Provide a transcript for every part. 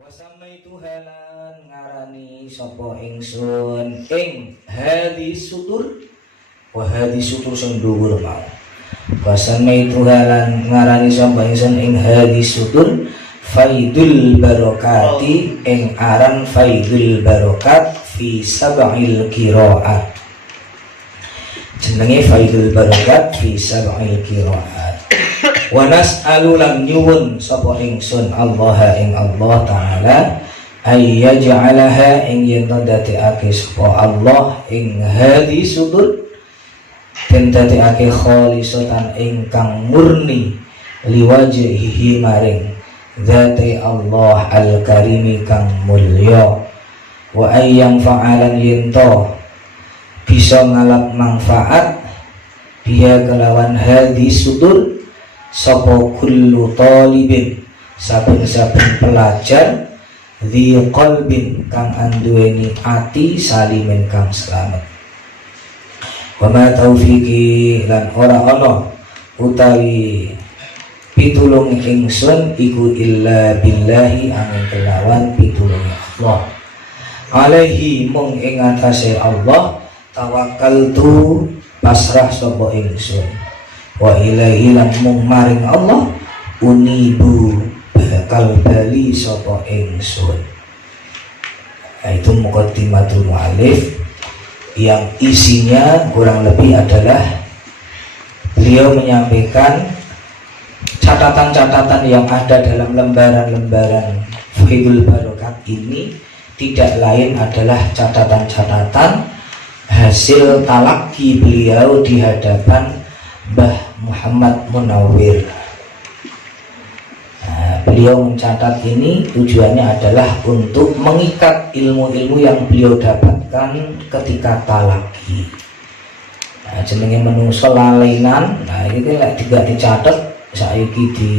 Wasamaitu halan ngarani sapa ingsun ing hadis sutur wa hadis sutur sing dhuwur mau. Wasamaitu halan ngarani sapa ingsun ing hadis sutur faidul barokati ing aran faidul barokat fi sab'il qiraat. Jenenge faidul barokat fi sab'il qiraat. Wa nas'alu lan nyuwun sapa ingsun Allah ing Allah taala ay yaj'alaha ing yen dadekake sapa Allah ing hadis sudur den dadekake khalisatan ingkang murni liwajhihi maring zati Allah al-karimi kang mulya wa ayyang fa'alan yento bisa ngalap manfaat biya kelawan hadis sudur sapa kullu talibin saben-saben pelajar dhi qalbin kang anduweni ati salimin kang selamat. Wa ma taufiqi lan ora ana utawi pitulung ingsun iku illa billahi angin kelawan pitulung Allah. Alaihi mung ing atase Allah tawakkaltu pasrah sapa ingsun. Wa ilaihi lan mung maring Allah unibu bakal bali sapa ingsun. Itu muqaddimatul mu'allif yang isinya kurang lebih adalah beliau menyampaikan catatan-catatan yang ada dalam lembaran-lembaran Faidul Barokat ini tidak lain adalah catatan-catatan hasil talaki beliau di hadapan Mbah Muhammad Munawwir. Beliau mencatat ini tujuannya adalah untuk mengikat ilmu-ilmu yang beliau dapatkan ketika talaki. Jenenge menungso lalainan. Ini kan tidak dicatat, saiki di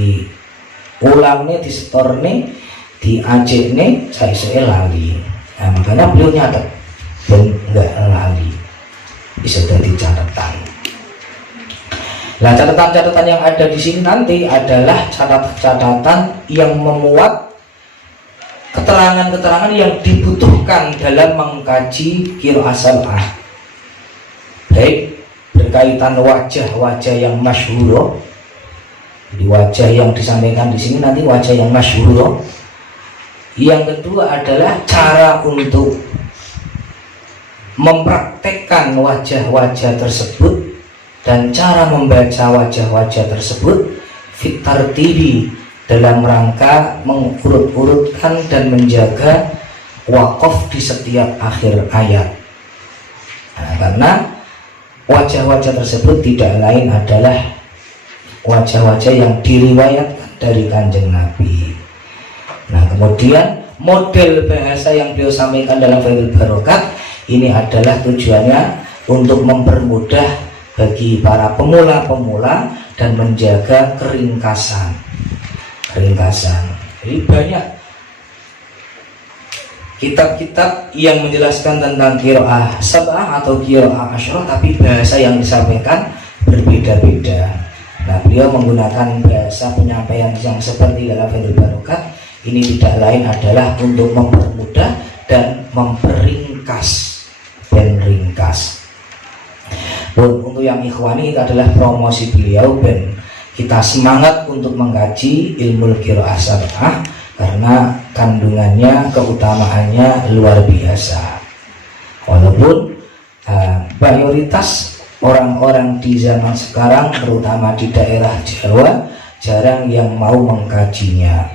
ulangnya, di setorne, di ajekne, saya lali. Makanya beliau nyatet dan enggak lali, bisa jadi catatan. Nah, catatan-catatan yang ada di sini nanti adalah catatan-catatan yang memuat keterangan-keterangan yang dibutuhkan dalam mengkaji qiraah sab'ah. Baik berkaitan wajah-wajah yang masyhur. Di wajah yang disampaikan di sini nanti wajah yang masyhur. Yang kedua adalah cara untuk mempraktekkan wajah-wajah tersebut dan cara membaca wajah-wajah tersebut fitar TV dalam rangka mengurut-urutkan dan menjaga wakaf di setiap akhir ayat. Karena wajah-wajah tersebut tidak lain adalah wajah-wajah yang diriwayatkan dari Kanjeng Nabi. Nah, kemudian model bahasa yang beliau sampaikan dalam Faidul Barokat ini adalah tujuannya untuk mempermudah bagi para pemula-pemula dan menjaga keringkasan. Jadi banyak kitab-kitab yang menjelaskan tentang qiraah sab'ah atau qiraah asyarah, tapi bahasa yang disampaikan berbeda-beda. Nah, beliau menggunakan bahasa penyampaian yang seperti dalam Faidul Barokat ini tidak lain adalah untuk mempermudah dan memperingkas dan ringkas. Untuk yang ikhwani itu adalah promosi beliau dan kita semangat untuk mengkaji ilmu qiraah sab'ah karena kandungannya, keutamaannya luar biasa. Walaupun mayoritas orang-orang di zaman sekarang terutama di daerah Jawa jarang yang mau mengkajinya.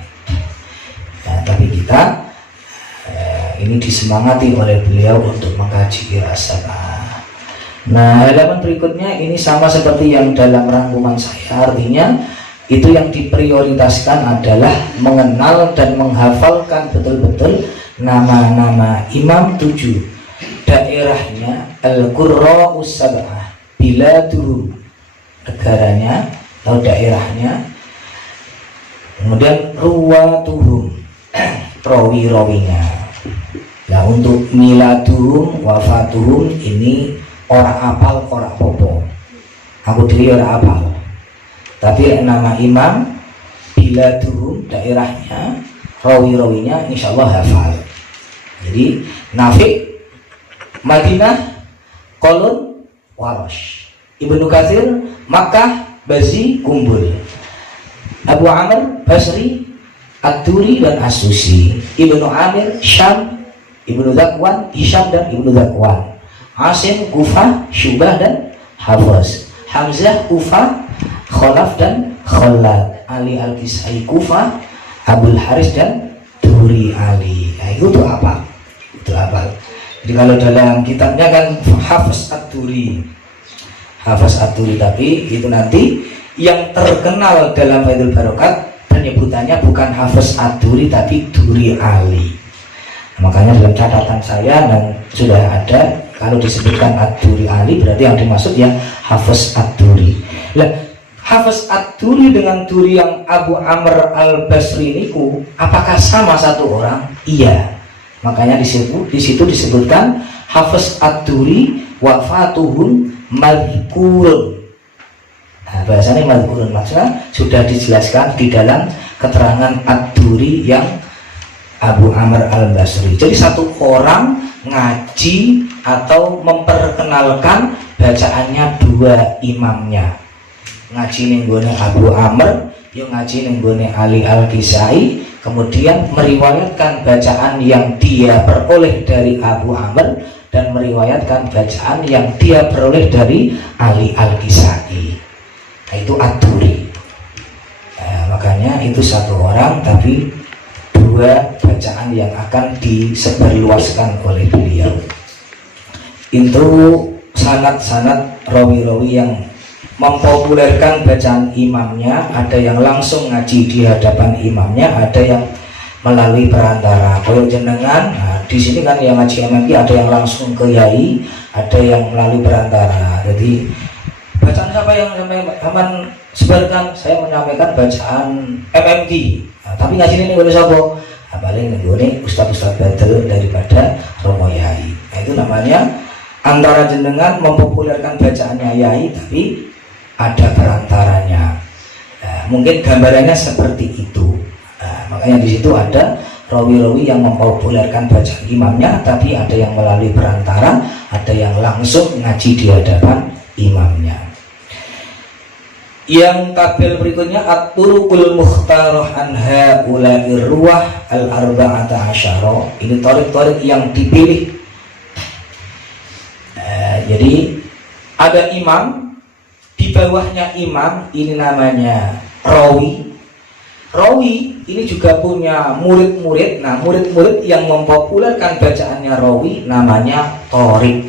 Nah, tapi kita ini disemangati oleh beliau untuk mengkaji qiraah sab'ah. Nah, halaman berikutnya ini sama seperti yang dalam rangkuman saya, artinya itu yang diprioritaskan adalah mengenal dan menghafalkan betul-betul nama-nama imam 7 daerahnya al-qurra'us sab'ah biladuhum, negaranya atau daerahnya, kemudian ruwatuhum, rawi-rawinya. Nah, untuk miladuhum, wafatuhum ini ora apal ora popo, aku diri ora apal, tapi nama imam biladuhum daerahnya, rawi-rawinya insya Allah hafal. Jadi Nafi' Madinah, Qalun, Warash. Ibnu Katsir Makkah, Bazi, Kumbul. Abu Amr Basri, At-Turi dan As-Susi. Ibnu Amir Syam, Ibnu Zakwan Hisham dan Ibnu Zakwan. Asim Kufah, Syubah dan Hafaz. Hamzah Kufah, Khalaf dan Khalad. Ali Al-Kisai Kufah, Abul Haris dan Turi Ali. Nah, itu tuh apa? Itu apa? Jadi kalau dalam kitabnya kan Hafiz At-Turi, Hafiz At-Turi, tapi itu nanti yang terkenal dalam Faidul Barokat penyebutannya bukan Hafiz At-Turi tapi Turi Ali. Nah, makanya dalam catatan saya dan sudah ada, kalau disebutkan At-Turi Ali berarti yang dimaksud ya Hafiz At-Turi. Lah, Hafiz At-Turi dengan Turi yang Abu Amr Al-Basri niku apakah sama satu orang? Iya. Makanya di situ disebutkan Hafiz At-Turi wafatuhun madhkurun. Nah, bahasanya madhkurun maksudnya sudah dijelaskan di dalam keterangan At-Turi yang Abu Amr Al-Basri. Jadi satu orang ngaji atau memperkenalkan bacaannya dua imamnya. Ngaji nenggone Abu Amr, yang ngaji nenggone Ali Al-Kisai, kemudian meriwayatkan bacaan yang dia peroleh dari Abu Amr dan meriwayatkan bacaan yang dia peroleh dari Ali Al-Kisai. Nah, itu At-Turi. Nah, makanya itu satu orang tapi dua bacaan yang akan disebarluaskan oleh beliau. Itu sanad-sanad rawi-rawi yang mempopulerkan bacaan imamnya. Ada yang langsung ngaji di hadapan imamnya, ada yang melalui perantara. Kalau jenengan, nah, di sini kan yang ngaji MMG ada yang langsung ke yai, ada yang melalui perantara. Jadi bacaan siapa yang aman sebarkan? Saya menyampaikan bacaan MMG. Nah, tapi ngaji ini boleh sobo. Nah, paling ini ustaz-ustaz batel daripada Romo Yai. Nah, itu namanya antara jenengan mempopulerkan bacaannya yai tapi ada perantaranya. Nah, mungkin gambarannya seperti itu. Nah, makanya di situ ada rawi-rawi yang mempopulerkan bacaan imamnya, tapi ada yang melalui perantara, ada yang langsung ngaji di hadapan imamnya. Yang tabel berikutnya At-Turuqul Mukhtarah an haula'ir ruwah al-arba'ata asyara. Ini tarik-tarik yang dipilih. Jadi ada imam, di bawahnya imam, ini namanya rawi. Rawi ini juga punya murid-murid. Nah, murid-murid yang mempopulerkan bacaannya rawi namanya torik.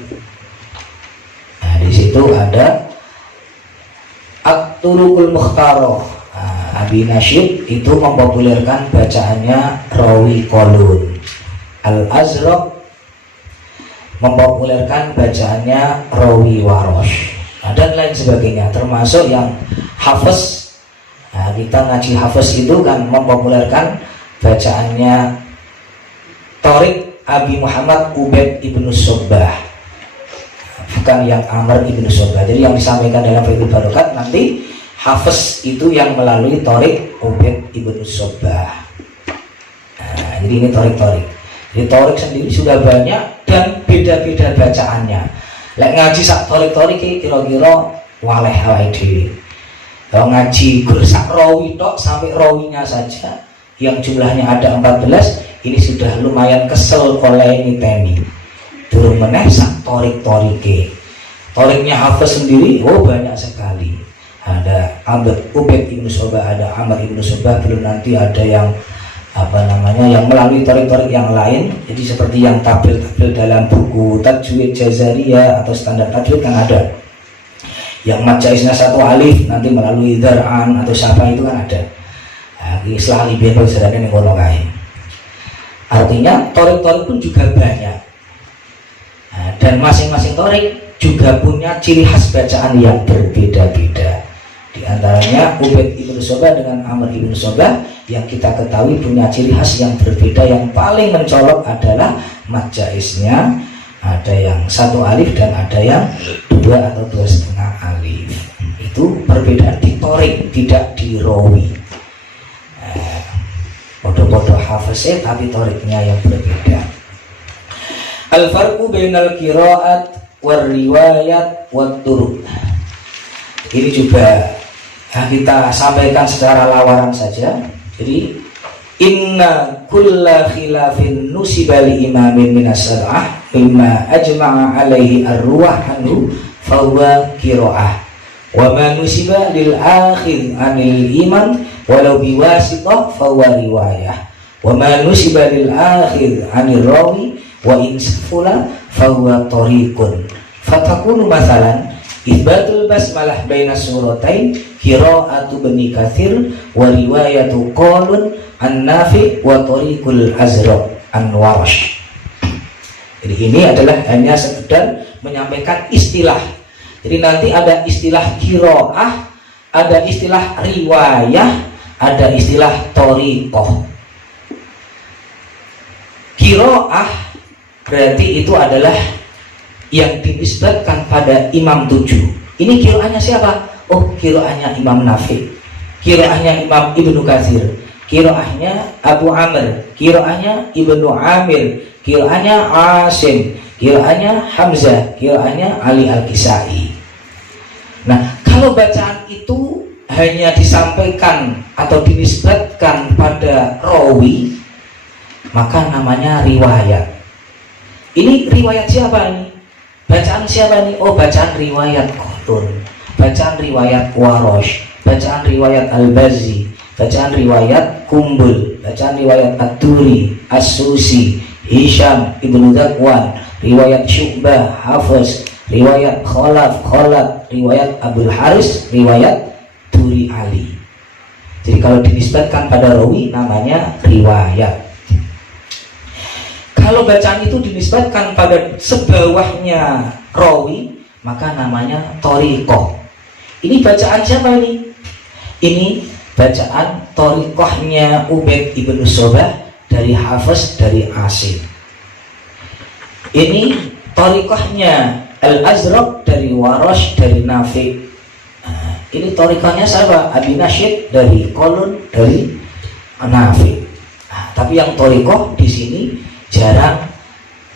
Nah, di situ ada At-Turuqul Mukhtarah. Nah, Abi Nasyid itu mempopulerkan bacaannya rawi Qalun. Al-Azraq mempopulerkan bacaannya rawi Warash. Nah, dan lain sebagainya, termasuk yang Hafiz. Nah, kita ngaji Hafiz itu kan mempopulerkan bacaannya Tariq Abi Muhammad Ubaid ibnu Sobah, bukan yang Amr ibnu Sobah. Jadi yang disampaikan dalam Faidul Barokat nanti Hafiz itu yang melalui Tariq Ubaid ibnu Sobah. Nah, jadi ini Tariq. Jadi Tariq sendiri sudah banyak dan beda-beda bacaannya. Lek ngaji sak Tariq kira-kira waleh awake dhewe. Kalau ngaji sak rawi tok sampai rawinya saja yang jumlahnya ada 14, ini sudah lumayan kesel oleh ini teni. Turun meneh sak Tariq-Tariqe. Tariqnya Hafiz sendiri banyak sekali. Ada Ubaid ibnu Sobah, ada Amr ibnu Sobah, belum nanti ada yang yang melalui Tariq-Tariq yang lain. Jadi seperti yang tabel-tabel dalam buku Tajwid Jazariyah atau standar tajwid kan ada. Yang majaisnya satu alif nanti melalui Dar'an atau siapa itu kan ada. Nah, istilah alibin sebenarnya yang ngono kae. Artinya Tariq-Tariq pun juga banyak. Nah, dan masing-masing Tariq juga punya ciri khas bacaan yang berbeda-beda. Di antaranya Ubaid ibnu Sobah dengan Amr ibnu Sobah yang kita ketahui punya ciri khas yang berbeda. Yang paling mencolok adalah majaisnya, ada yang satu alif dan ada yang 2 atau 2,5 alif. Itu perbedaan di Tariq, tidak di rawi. podo-podo hafaznya tapi toriknya yang berbeda. Al-farqu bainal qiraat war riwayat wat turuq. Ini juga kita sampaikan secara lawaran saja. Jadi inna kulla khilafin nusiba li imamin minas sab'ah mimma ajma'a alaihi ar-ruwah anhu fahuwa qira'ah wa ma nusiba lil akhir anil iman walau biwasitah fahuwa riwayah wa ma nusiba lil akhir anil rawi wa insafula fahuwa tariqun fatakunu mathalan isbatul basmalah baina suratain qira'atu bani katsir wa riwayatu qalun an-nafi wa tariqul azraq an-warash. Jadi ini adalah hanya sekedar menyampaikan istilah. Jadi nanti ada istilah qiraah, ada istilah riwayah, ada istilah tariqah. Qiraah berarti itu adalah yang dinisbatkan pada imam 7. Ini qiraahnya siapa? Oh, qiraahnya Imam Nafi, qiraahnya Imam Ibnu Katsir, qiraahnya Abu Amr, qiraahnya Ibnu Amir, qiraahnya Asim, qiraahnya Hamzah, qiraahnya Ali Al-Kisai. Nah, kalau bacaan itu hanya disampaikan atau dinisbatkan pada rawi, maka namanya riwayat. Ini riwayat siapa ini? Bacaan siapa ini? Oh, bacaan riwayat Qalun, bacaan riwayat Warash, bacaan riwayat Al-Bazzi, bacaan riwayat Kumbul, bacaan riwayat Ad-Duri, As-Susi, Hisham Ibnu Dzakwan, riwayat Syu'bah, Hafiz, riwayat Khalaf, riwayat Abdul Haris, riwayat Duri Ali. Jadi kalau dinisbatkan pada rawi namanya riwayat. Kalau bacaan itu dinisbatkan pada sebawahnya rawi, maka namanya thariqah. Ini bacaan siapa ini? Ini bacaan thariqahnya Ubaid ibnu Sobah dari Hafiz dari Asim. Ini thariqahnya Al-Azraq dari Warash dari Nafi. Nah, ini thariqahnya siapa? Abi Nasyid dari Qalun dari Nafi. Nah, tapi yang thariqah di sini jarang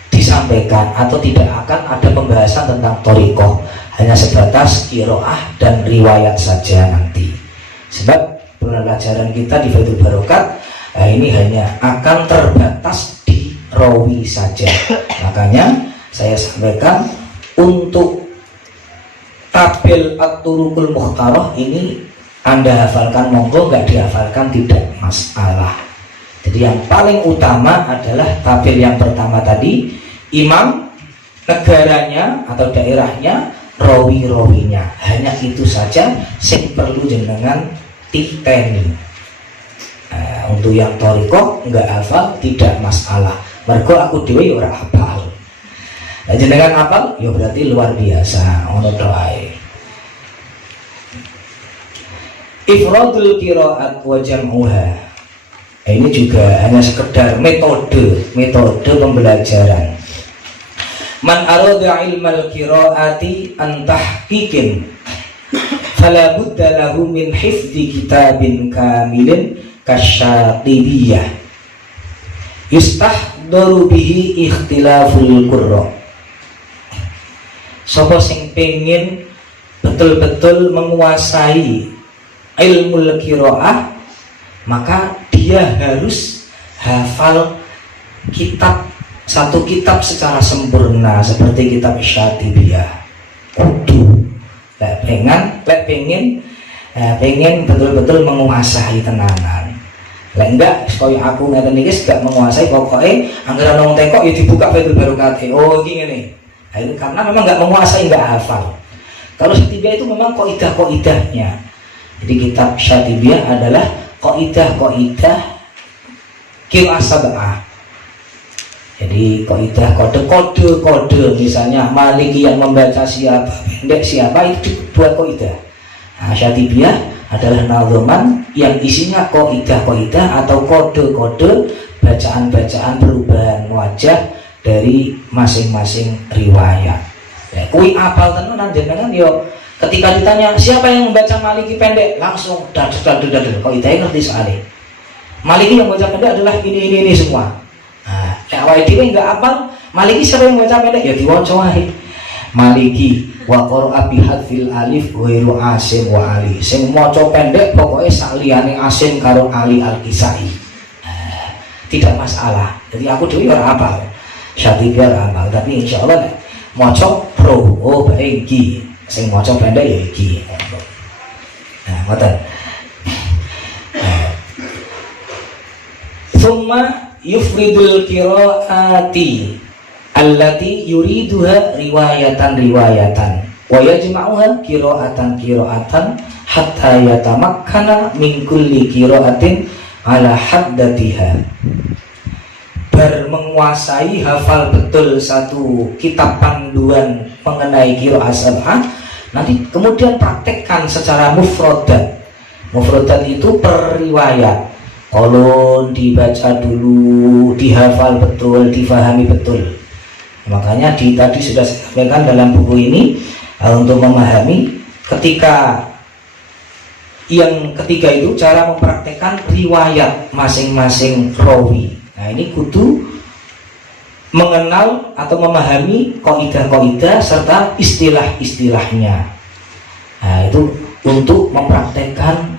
disampaikan atau tidak akan ada pembahasan tentang thariqah, hanya sebatas qiraah dan riwayat saja nanti. Sebab pelajaran kita di Fathul Barokat ini hanya akan terbatas di rawi saja. Makanya saya sampaikan untuk tabel at-turuqul mukhtarah ini Anda hafalkan monggo, nggak dihafalkan tidak masalah. Jadi yang paling utama adalah tabel yang pertama tadi, imam, negaranya atau daerahnya, rawi-rawinya. Hanya itu saja yang perlu jenengan titeni. Nah, untuk yang thariqah nggak hafal tidak masalah. Mergo aku dhewe ora hafal. Nah, jenengan hafal ya berarti luar biasa. Ono doae. Ifradul qiraat wa jam'uha. Ini juga hanya sekedar metode pembelajaran. Man arada ilmal qiraati an tahqiqin fala budda lahu min hifdzi kitabin kamilin kasyatibiyah yustahdaru bihi ikhtilaful qurra. Sapa sing pengin betul-betul menguasai ilmu qiraah, maka dia harus hafal satu kitab secara sempurna seperti kitab Syatibiyah. Kudu pengen betul-betul menguasai tenanan. Lek enggak koyo aku ngeten iki gak menguasai, pokoknya anggaran wong teko ya dibuka Fathul Barokat. Oh iki ngene. Nah, itu karena memang enggak menguasai, enggak hafal. Kalau Syatibiyah itu memang kaidah-kaidahnya. Jadi kitab Syatibiyah adalah kaidah qiraah sab'ah. Jadi kaidah kode misalnya Maliki yang membaca siapa, pendek siapa, itu buat kaidah. Nah, Syatibiyah adalah nazoman yang isinya kaidah atau kode-kode bacaan-bacaan perubahan wajah dari masing-masing riwayat. Ya, kui apal tenan jenengan yo. Ketika ditanya siapa yang membaca Maliki pendek, langsung dadel kok idai ngerti soalnya. Maliki yang baca pendek adalah ini semua. Nah, awal dhewe enggak apal, Maliki siapa yang baca pendek ya diwaca wae. Maliki wa qara'a bi hadfil alif ghairu asim wa ali. Sing maca pendek pokoknya saliyane asim karo ali al-kisai. Tidak masalah. Jadi aku dhewe ora apal. Syatibi ora apal, tapi insyaallah nek maca pro oh bae iki. Sing maca pendek ya iki. Nah, ngoten. Summa yufridul qiraati allati yuriduha riwayatan wa yajma'uha qira'atan hatta yatamakkana min kulli qira'atin ala haddatiha. Menguasai hafal betul satu kitab panduan mengenai qira'ah sab'ah, nanti kemudian praktekkan secara mufradat. Mufradat itu per riwayat. Kolon dibaca dulu, dihafal betul, difahami betul. Makanya tadi sudah saya sampaikan dalam buku ini untuk memahami ketika yang ketiga itu cara mempraktekkan riwayat masing-masing rawi. Nah ini kudu mengenal atau memahami kaidah-kaidah serta istilah-istilahnya. Nah itu untuk mempraktekkan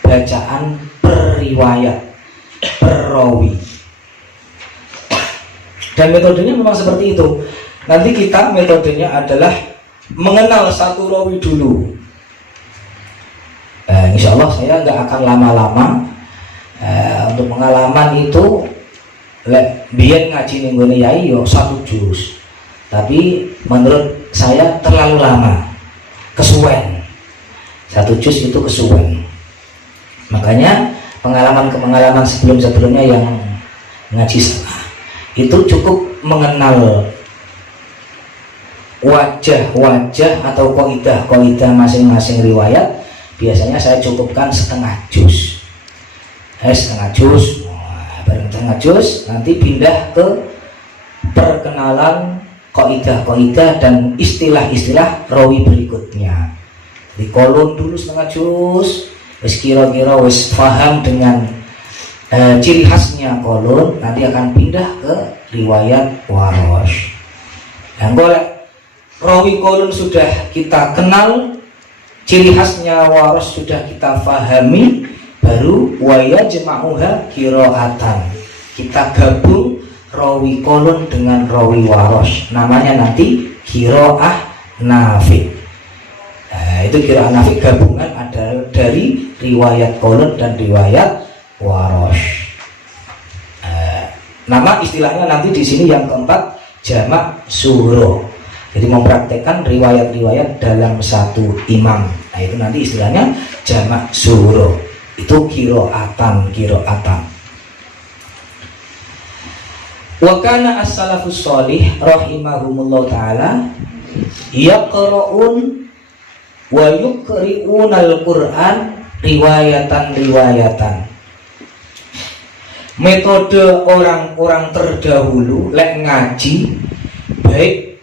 bacaan riwayat perawi, dan metodenya memang seperti itu. Nanti kita metodenya adalah mengenal satu rawi dulu. Insya Allah saya nggak akan lama-lama. Untuk pengalaman itu biar ngaji ninggone yai yo 1 juz, tapi menurut saya terlalu lama, kesuwen. 1 juz itu kesuwen. Makanya pengalaman sebelumnya yang ngaji sab'ah itu cukup mengenal wajah-wajah atau kaidah masing-masing riwayat. Biasanya saya cukupkan setengah juz. Setengah juz nanti pindah ke perkenalan kaidah dan istilah-istilah rawi berikutnya. Di kolon dulu setengah juz, wis kira-kira wis paham dengan ciri khasnya kolon, nanti akan pindah ke riwayat warosh. Yang boleh rawi kolon sudah kita kenal, ciri khasnya warosh sudah kita pahami, baru waya jema'uha qira'atan. Kita gabung rawi kolon dengan rawi warosh, namanya nanti qira'ah nafi'. Itu qira'ah nafi' gabungan ada dari riwayat kolon dan riwayat warosh. Nama istilahnya nanti di sini yang keempat jamak suro. Jadi mempraktekkan riwayat-riwayat dalam satu imam. Nah itu nanti istilahnya jamak suro. Itu qira'atan. Wa kana as-salafus shalih rahimahumullah taala yaqra'un wa yuqri'unal Qur'an riwayatan. Metode orang-orang terdahulu lek ngaji, baik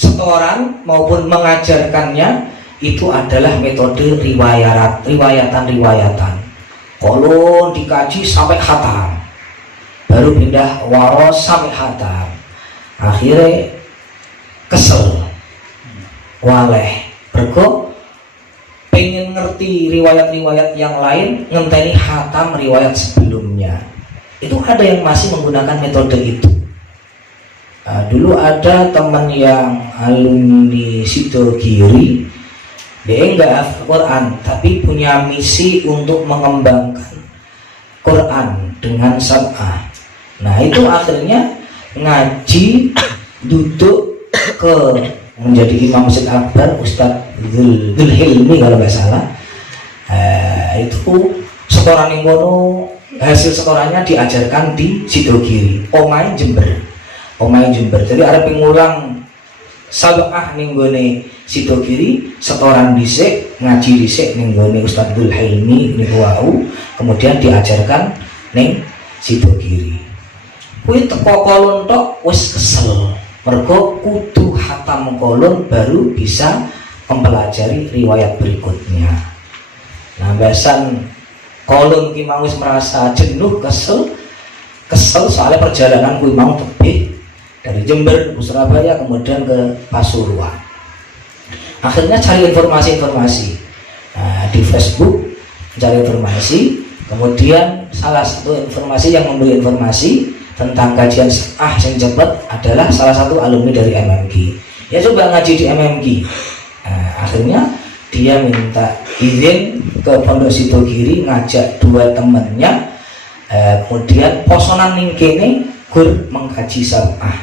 setoran maupun mengajarkannya, itu adalah metode riwayatan. Kolon dikaji sampai khatam, baru pindah waros sampai khatam. Akhirnya kesel, waleh, berko pengen ngerti riwayat-riwayat yang lain, ngenteni khatam riwayat sebelumnya. Itu ada yang masih menggunakan metode itu. Dulu ada teman yang alumni Sidogiri, dia nggak hafal Quran tapi punya misi untuk mengembangkan Quran dengan sab'ah. Nah itu akhirnya ngaji, duduk ke menjadi Imam Masjid Akbar, Ustadz Dzulhilmi kalau nggak salah. Itu setoran yang mono, hasil setorannya diajarkan di Sidogiri, Omai Jember. Jadi ada pengulang sab'ah ning gone Sidogiri, setoran dhisik, ngaji dhisik ning gone Ustadz Dzulhilmi niku wau, kemudian diajarkan ning Sidogiri. Kuwi teko kolon tok wis kesel. Mergo kudu hatam kolon baru bisa mempelajari riwayat berikutnya. Nah, bahasan Kolon ki mau merasa jenuh, kesel soalnya perjalanan kui mau tebih dari Jember ke Surabaya kemudian ke Pasuruan. Akhirnya cari informasi-informasi di Facebook, cari informasi, kemudian salah satu informasi yang memberi informasi tentang kajian yang cepat adalah salah satu alumni dari MMG. Ya coba ngaji di MMG. Akhirnya dia minta izin ke Pondok Sidogiri, ngajak dua temannya, kemudian posonan ning kene gur mengkaji sab'ah.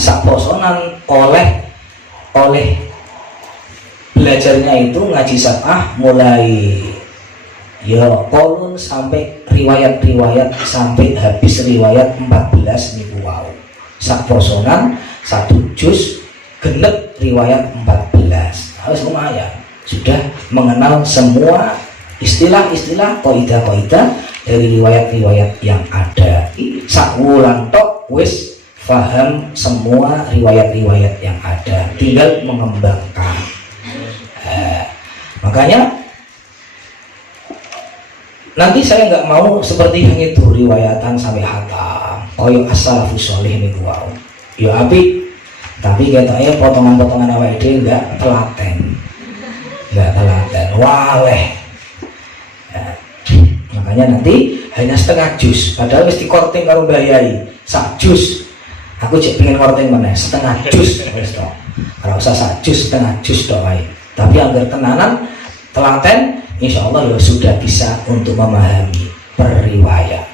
Sak posonan oleh belajarnya itu ngaji sab'ah mulai ya kolon sampai riwayat sampai habis riwayat 14 niku wau. Sak posonan satu juz genep riwayat 14. Harus lumayan, sudah mengenal semua istilah-istilah, kaidah-kaidah dari riwayat-riwayat yang ada. Sakwulan tok wis paham semua riwayat-riwayat yang ada, tinggal mengembangkan. Makanya nanti saya nggak mau seperti yang itu riwayatan sampai hatam, koyo as-salafus sholih niku wau. Ya api, tapi katanya potongan-potongan awake dhewe nggak telaten, waleh. Makanya nanti hanya setengah juz, padahal wis dikorting karo Mbah Yai sak juz. Aku cek pengen korting meneh setengah juz wis to. Ora usah sak juz, setengah juz tok wae. Tapi agar tenanan telaten, insyaallah ya sudah bisa untuk memahami periwayat.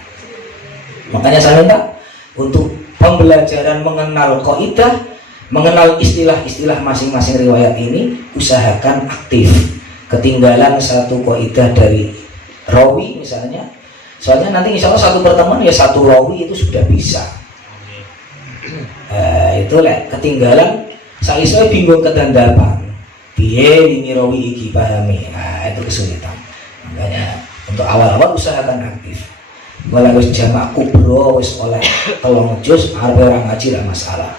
Makanya saya minta untuk pembelajaran mengenal kaidah, mengenal istilah-istilah masing-masing riwayat ini, usahakan aktif. Ketinggalan satu kaidah dari rawi misalnya, soalnya nanti insya Allah satu pertemuan ya satu rawi itu sudah bisa. Itu lah ketinggalan, saya bingung kedandapan. Piye ini rawi iki pahami, itu kesulitan. Makanya untuk awal-awal usahakan aktif. Kalau wis jamak kubro wis oleh telung juz arep ora ngaji lah masalah.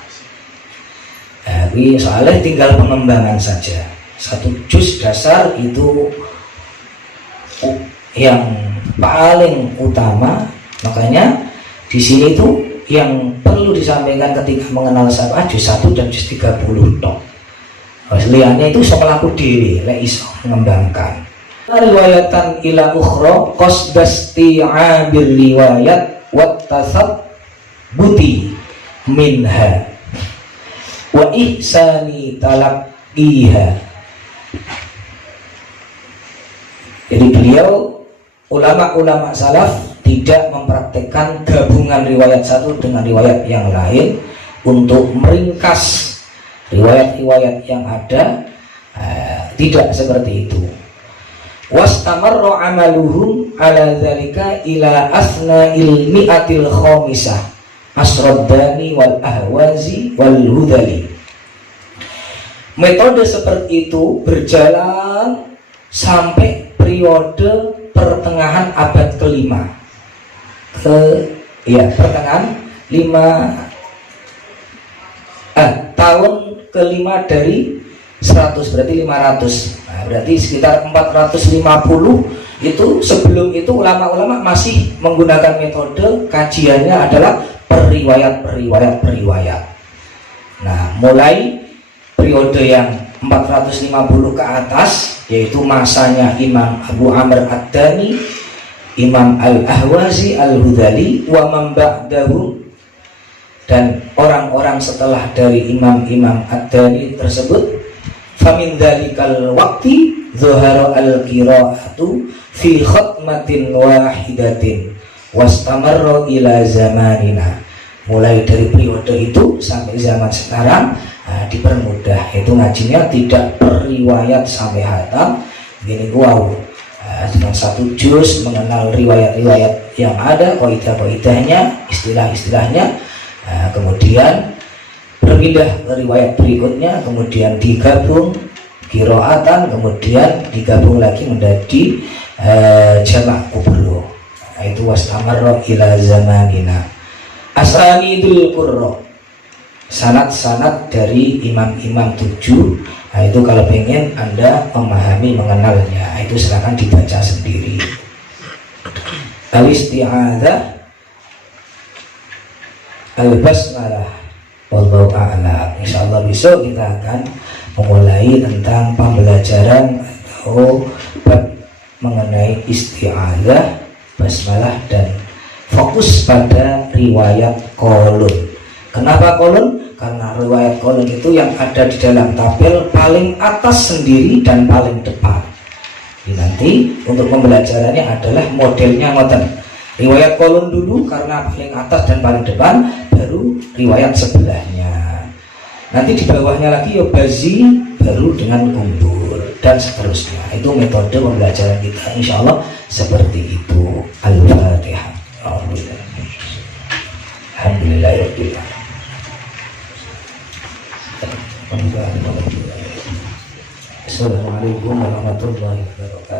Tapi soalnya tinggal pengembangan saja. Satu juz dasar itu yang paling utama. Makanya di sini tuh yang perlu disampaikan ketika mengenal sab'ah juz 1 dan juz 30 tok. Liannya itu sekelaku diri, lek iso mengembangkan. Riwayatan ila ukhra qasdasti'abir riwayat wa tasabbuti minha wa ihsani talaqqiha. Jadi beliau ulama-ulama salaf tidak mempraktekkan gabungan riwayat satu dengan riwayat yang lain untuk meringkas riwayat-riwayat yang ada, tidak seperti itu. Wastamarra amaluhum ala dzalika ila asna'il mi'atil khamisah asraddani wal ahwazi wal hudali. Metode seperti itu berjalan sampai periode pertengahan abad kelima, pertengahan tahun kelima dari 100, berarti 500. Nah, berarti sekitar 450 itu. Sebelum itu ulama-ulama masih menggunakan metode kajiannya adalah periwayat. Nah, mulai periode yang 450 ke atas, yaitu masanya Imam Abu Amr Ad-Dani, Imam Al-Ahwazi Al-Hudali, wa man ba'dahu, dan orang-orang setelah dari imam-imam Ad-Dani tersebut. Famin dzalikal waqti dzahara al-qira'atu fi khatmatin wahidatin wastamarra ila zamanina. Mulai dari periode itu sampai zaman sekarang dipermudah, itu ngajinya tidak periwayat sampai hatam. Gini wow, cuma satu juz mengenal riwayat-riwayat yang ada, kaidah-kaidahnya, istilah-istilahnya. Kemudian berpindah ke riwayat berikutnya, kemudian digabung qiraatan, kemudian digabung lagi menjadi jamak kubro. Itu wastamarra ila zamanina. Asanidul qurra, sanad-sanad dari imam-imam 7. Nah, itu kalau pengen Anda memahami mengenalnya, itu silakan dibaca sendiri. Al-isti'adzah, al-basmalah, wallahu a'lam. Insyaallah besok kita akan memulai tentang pembelajaran atau bab mengenai isti'adzah, basmalah, dan fokus pada riwayat kolun. Kenapa kolun? Karena riwayat kolun itu yang ada di dalam tabel paling atas sendiri dan paling depan. Nanti untuk pembelajarannya adalah modelnya ngoten. Riwayat kolon dulu karena paling atas dan paling depan, baru riwayat sebelahnya. Nanti di bawahnya lagi ya bazi, baru dengan kumbur dan seterusnya. Itu metode pembelajaran kita, insya Allah seperti itu. Al-Fatihah. Alhamdulillahirobbilalamin. Assalamualaikum warahmatullahi wabarakatuh.